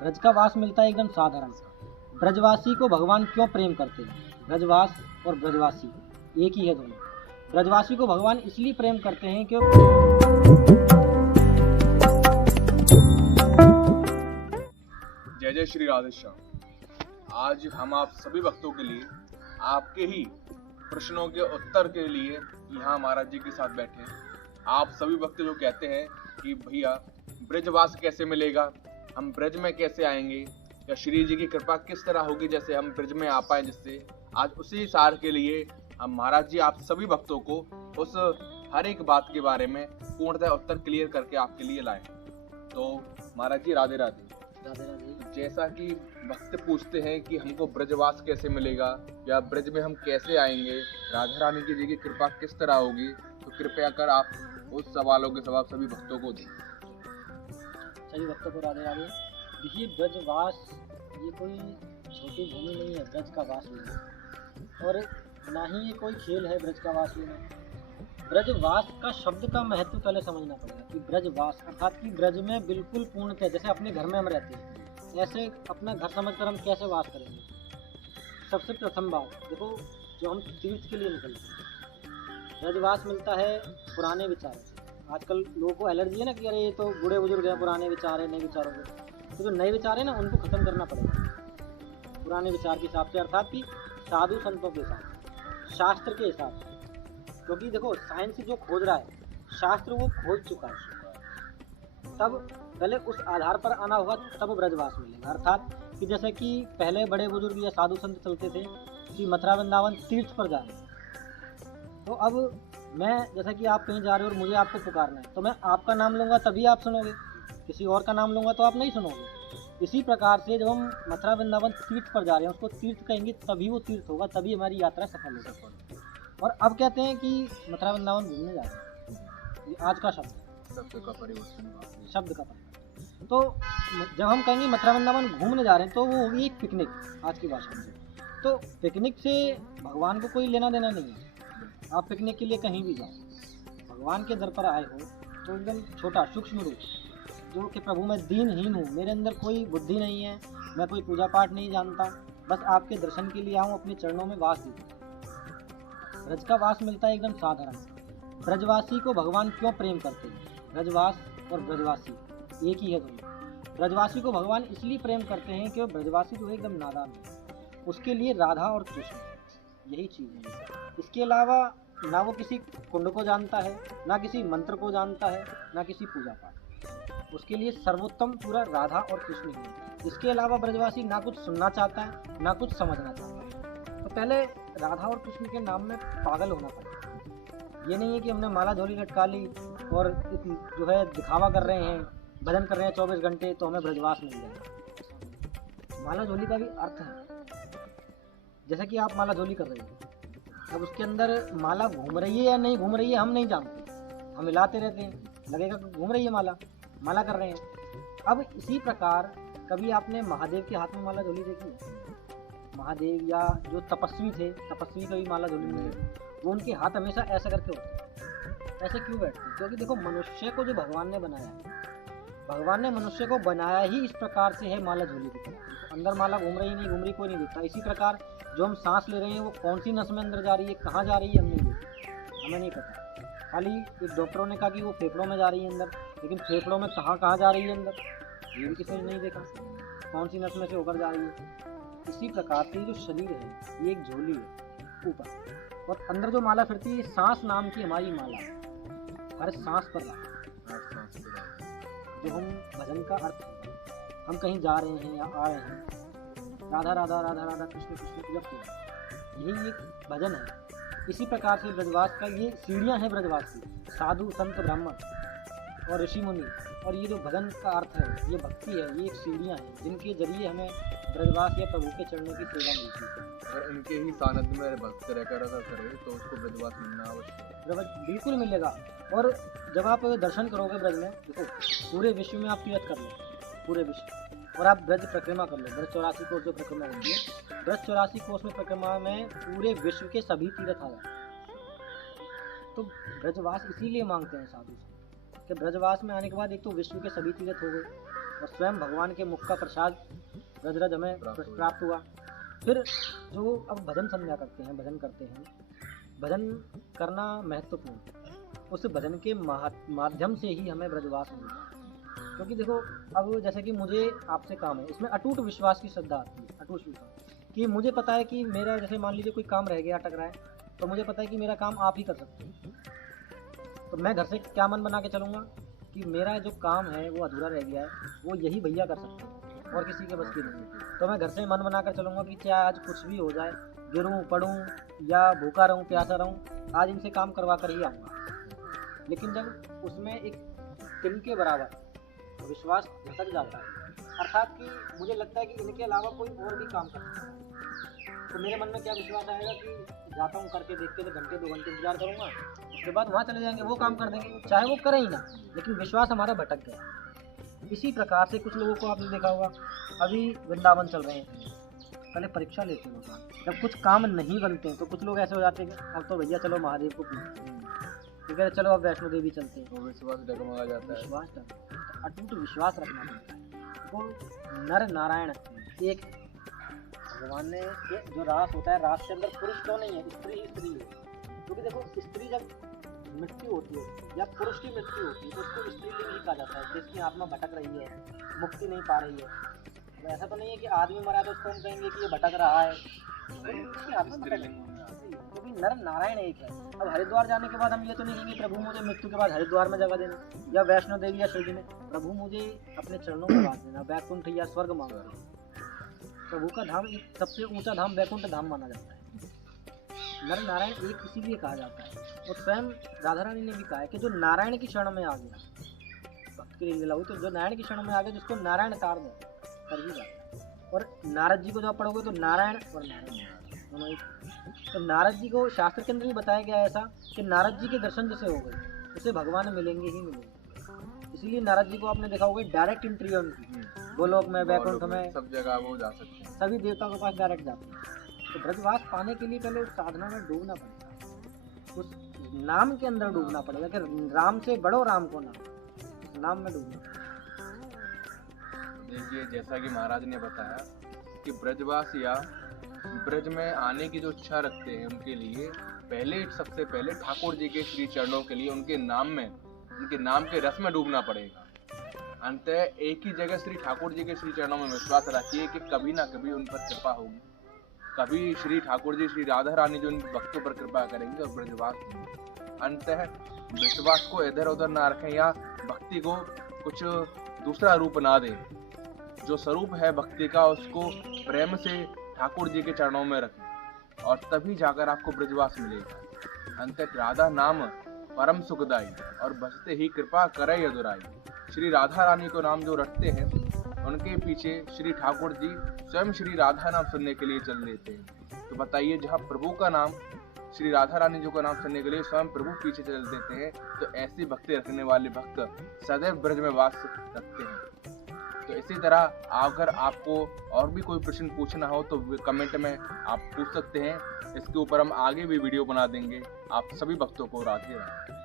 ब्रज का वास मिलता है एकदम साधारण। ब्रजवासी को भगवान क्यों प्रेम करते हैं? ब्रजवास और ब्रजवासी एक ही है दोनों। ब्रजवासी को भगवान इसलिए प्रेम करते हैं कि जय जय श्री राधे श्याम। आज हम आप सभी भक्तों के लिए आपके ही प्रश्नों के उत्तर के लिए यहाँ महाराज जी के साथ बैठे हैं। आप सभी भक्त जो कहते हैं कि भैया ब्रजवास कैसे मिलेगा, हम ब्रज में कैसे आएंगे, या श्री जी की कृपा किस तरह होगी जैसे हम ब्रज में आ पाए, जिससे आज उसी सार के लिए हम महाराज जी आप सभी भक्तों को उस हर एक बात के बारे में पूर्णतः उत्तर क्लियर करके आपके लिए लाए। तो महाराज जी राधे राधे। राधे राधे। जैसा कि भक्त पूछते हैं कि हमको ब्रजवास कैसे मिलेगा या ब्रज में हम कैसे आएंगे, राधा रानी की जी की कृपा किस तरह होगी, तो कृपया कर आप उस सवालों के जवाब सभी भक्तों को दें। सभी भक्तों को राधे राधे। देखिए, ब्रजवास ये कोई छोटी भूमि नहीं है ब्रज का वास लेना, और ना ही ये कोई खेल है ब्रज का वास लेना। ब्रजवास का शब्द का महत्व पहले समझना पड़ेगा कि ब्रजवास अर्थात कि ब्रज में बिल्कुल पूर्णतः, जैसे अपने घर में हम रहते हैं ऐसे अपना घर समझकर हम कैसे वास करेंगे। सबसे प्रथम बात देखो, जो हम तीर्थ के लिए निकलते हैं, ब्रजवास मिलता है पुराने विचारों से। आजकल लोगों को एलर्जी है ना कि अरे ये तो बूढ़े बुजुर्ग हैं, पुराने विचार है, नए विचारों के। तो जो नए विचार है ना उनको ख़त्म करना पड़ेगा पुराने विचार के हिसाब से, अर्थात कि साधु संतों के हिसाब, शास्त्र के हिसाब से। क्योंकि देखो, साइंस जो खोज रहा है शास्त्र वो खोज चुका है, तब पहले उस आधार पर आना होगा, तब ब्रजवास मिलेगा। अर्थात कि जैसे कि पहले बड़े बुजुर्ग या साधु संत चलते थे कि मथुरा वृंदावन तीर्थ पर जा रहे हैं, तो अब मैं जैसा कि आप कहीं जा रहे हो और मुझे आपको पुकारना है, तो मैं आपका नाम लूँगा तभी आप सुनोगे, किसी और का नाम लूँगा तो आप नहीं सुनोगे। इसी प्रकार से जब हम मथुरा वृंदावन तीर्थ पर जा रहे हैं, उसको तीर्थ कहेंगे तभी वो तीर्थ होगा, तभी हमारी यात्रा सफल होगी। और अब कहते हैं कि मथुरा वृंदावन घूमने जा रहे हैं, ये आज का शब्द है, शब्द का परिवर्तन। तो जब हम कहेंगे मथुरा वृंदावन घूमने जा रहे हैं, तो वो होगी एक पिकनिक आज की भाषा में। तो पिकनिक से भगवान को कोई लेना देना नहीं है। आप पिकनिक के लिए कहीं भी जाओ, भगवान के दर पर आए हो तो एकदम छोटा सूक्ष्म रूप, जो कि प्रभु मैं दीनहीन हूँ, मेरे अंदर कोई बुद्धि नहीं है, मैं कोई पूजा पाठ नहीं जानता, बस आपके दर्शन के लिए आऊँ, अपने चरणों में वास दीजिए। ब्रज का वास मिलता है एकदम साधारण। ब्रजवासी को भगवान क्यों प्रेम करते हैं? ब्रजवास और ब्रजवासी एक ही है दोनों। ब्रजवासी को भगवान इसलिए प्रेम करते हैं कि ब्रजवासी जो है एकदम नादान है, उसके लिए राधा और कृष्ण यही चीज़ है। इसके अलावा ना वो किसी कुंड को जानता है, ना किसी मंत्र को जानता है, ना किसी पूजा पाठ। उसके लिए सर्वोत्तम पूरा राधा और कृष्ण ही है। इसके अलावा ब्रजवासी ना कुछ सुनना चाहता है, ना कुछ समझना चाहता है। तो पहले राधा और कृष्ण के नाम में पागल होना पड़ेगा। ये नहीं है कि हमने माला झोली लटका ली और जो है दिखावा कर रहे हैं, भजन कर रहे हैं 24 घंटे तो हमें ब्रजवास मिल जाएगा। माला झोली का भी अर्थ है, जैसा कि आप माला झोली कर रहे हो, अब उसके अंदर माला घूम रही है या नहीं घूम रही है हम नहीं जानते, हम हिलाते रहते हैं, लगेगा कि घूम रही है माला कर रहे हैं। अब इसी प्रकार कभी आपने महादेव के हाथ में माला झोली देखी? महादेव या जो तपस्वी थे, तपस्वी कभी माला झोली नहीं देखी, वो उनके हाथ हमेशा ऐसा करके होते। ऐसे क्यों बैठते? क्योंकि देखो, मनुष्य को जो भगवान ने बनाया है, भगवान ने मनुष्य को बनाया ही इस प्रकार से है माला झोली की तरह। तो अंदर माला घूम रही नहीं घूम रही कोई नहीं दिखता। इसी प्रकार जो हम सांस ले रहे हैं वो कौन सी नस में अंदर जा रही है, कहाँ जा रही है, हम नहीं देखते, हमें नहीं पता। खाली एक डॉक्टरों ने कहा कि वो फेफड़ों में जा रही है अंदर, लेकिन फेफड़ों में कहाँ जा रही है अंदर, ये भी किसी ने नहीं देखा, कौन सी नस में से होकर जा रही है। इसी प्रकार से जो शरीर है ये एक झोली है ऊपर, और अंदर जो माला फिरती है सांस नाम की हमारी माला, हर सांस पर जो हम भजन का अर्थ है, हम कहीं जा रहे हैं या आ रहे हैं, राधा राधा राधा राधा कृष्ण कृष्ण जपते हैं, यही एक भजन है। इसी प्रकार से ब्रजवास का ये सीढ़ियाँ हैं ब्रजवास की, साधु संत ब्राह्मण और ऋषि मुनि, और ये जो भजन का अर्थ है, ये भक्ति है, ये एक सीढ़ियाँ हैं जिनके जरिए हमें ब्रजवास या प्रभु के चरणों की सेवा मिलती है। अगर इनके ही सानिध्य में भक्त रहकर अगर करे तो उसको ब्रजवास मिलना आवश्यक है। ब्रज बिल्कुल मिलेगा। और जब आप दर्शन करोगे ब्रज में, देखो पूरे विश्व में आप तीर्थ कर लो, पूरे विश्व, और आप ब्रज परिक्रमा कर लो, ब्रज 84 कोष जो परिक्रमा होती है, ब्रज 84 कोष में परिक्रमा में पूरे विश्व के सभी तीर्थ आ जाते हैं। तो ब्रजवास इसीलिए मांगते हैं साधु कि ब्रजवास में आने के बाद एक तो विश्व के सभी तीर्थ हो गए, और स्वयं भगवान के मुख का प्रसाद ब्रजराज हमें प्राप्त हुआ। फिर जो अब भजन संध्या करते हैं, भजन करते हैं, भजन करना महत्वपूर्ण, उस भजन के माध्यम से ही हमें ब्रजवास मिलता है। क्योंकि देखो अब जैसे कि मुझे आपसे काम है, इसमें अटूट विश्वास की श्रद्धा आती है, अटूट विश्वास कि मुझे पता है कि मेरा, जैसे मान लीजिए कोई काम रह गया, अटक रहा है, तो मुझे पता है कि मेरा काम आप ही कर सकते हैं। तो मैं घर से क्या मन बना के चलूँगा कि मेरा जो काम है वो अधूरा रह गया है, वो यही भैया कर सकते हैं और किसी के बस की नहीं। तो मैं घर से मन बना कर चलूँगा कि चाहे आज कुछ भी हो जाए, गिरूँ पड़ूँ या भूखा रहूँ प्यासा रहूँ, आज इनसे काम करवा कर ही आऊँगा। लेकिन जब उसमें एक तिल के बराबर विश्वास घटक जाता है, अर्थात कि मुझे लगता है कि इनके अलावा कोई और भी काम कर सकता है, तो मेरे मन में क्या विश्वास आएगा कि जाता हूँ, करके देख के तो घंटे 2 घंटे इंतजार करूँगा, उसके बाद वहाँ चले जाएंगे, वो काम कर देंगे, चाहे वो करें ही ना, लेकिन विश्वास हमारा भटक गया। इसी प्रकार से कुछ लोगों को आपने देखा होगा, अभी वृंदावन चल रहे हैं, पहले परीक्षा लेते हैं, जब कुछ काम नहीं बनते हैं तो कुछ लोग ऐसे हो जाते हैं कि अब तो भैया चलो महादेव को पूछते हैं, ठीक है चलो अब वैष्णो देवी चलते हैं, विश्वास डगमगा जाता है। विश्वास, अटूट विश्वास रखना पड़ता है। तो नर नारायण एक भगवान ने, ये जो रास होता है, रास के अंदर पुरुष क्यों नहीं है, स्त्री ही स्त्री है। क्योंकि देखो स्त्री जब मृत्यु होती है या पुरुष की मृत्यु होती है तो उसको स्त्रीलिंग ही कहा जाता है, जिसकी आत्मा भटक रही है, मुक्ति नहीं पा रही है। तो ऐसा तो नहीं है कि आदमी मरा तो उसको हम कहेंगे कि ये भटक रहा है, उसकी आत्मा भटक रही है, क्योंकि नर नारायण एक है। अब हरिद्वार जाने के बाद हम ये तो नहीं कहेंगे प्रभु मुझे मृत्यु के बाद हरिद्वार में जगह देना, या वैष्णो देवी या शिवजी में प्रभु मुझे अपने चरणों में बांध देना, वैकुंठ या स्वर्ग मांगना। प्रभु का धाम सबसे ऊंचा धाम वैकुंठ धाम माना जाता है। नर नारायण एक इसीलिए कहा जाता है, और स्वयं राधा रानी ने भी कहा है कि जो नारायण की शरण में आ गया, भक्त की लीला हुई, तो जो नारायण की शरण में आ गया, जिसको नारायण तार दे कर ही जाता है। और नारद जी को जब पढ़ोगे तो नारायण और नारायण दोनों एक। तो नारद जी को शास्त्र के अंदर भी बताया गया ऐसा कि नारद जी के दर्शन जैसे हो गए, उसे भगवान मिलेंगे ही मिलेंगे। इसीलिए नारद जी को आपने देखा होगा डायरेक्ट एंट्री है उनकी, गोलोक में, वैकुंठ में, सब जगह वो जा सकते हैं, सभी देवताओं के पास डायरेक्ट जाते हैं। तो ब्रजवास पाने के लिए पहले उस साधना में डूबना पड़ेगा, उस नाम के अंदर डूबना पड़ेगा कि राम से बड़ो राम को नाम में डूबना। देखिए जैसा कि महाराज ने बताया कि ब्रजवास या ब्रज में आने की जो इच्छा रखते हैं उनके लिए सबसे पहले ठाकुर जी के श्री चरणों के लिए उनके नाम के रस में डूबना पड़ेगा। अंततः एक ही जगह श्री ठाकुर जी के श्री चरणों में विश्वास रखिए कि कभी ना कभी उन पर कृपा होगी, कभी श्री ठाकुर जी, श्री राधा रानी जो उन भक्तों पर कृपा करेंगे और ब्रजवास होंगे। अंततः विश्वास को इधर उधर ना रखें या भक्ति को कुछ दूसरा रूप ना दें, जो स्वरूप है भक्ति का उसको प्रेम से ठाकुर जी के चरणों में रखें और तभी जाकर आपको ब्रजवास मिलेगा। अंततः राधा नाम परम सुखदाई और बसते ही कृपा करे यदुराई। श्री राधा रानी को नाम जो रखते हैं उनके पीछे श्री ठाकुर जी स्वयं श्री राधा नाम सुनने के लिए चल देते हैं। तो बताइए जहाँ प्रभु का नाम, श्री राधा रानी जी का नाम सुनने के लिए स्वयं प्रभु पीछे चल देते हैं, तो ऐसी भक्ति रखने वाले भक्त सदैव ब्रज में वास रखते हैं। तो इसी तरह अगर आपको और भी कोई प्रश्न पूछना हो तो कमेंट में आप पूछ सकते हैं, इसके ऊपर हम आगे भी वीडियो बना देंगे। आप सभी भक्तों को राधे राधे।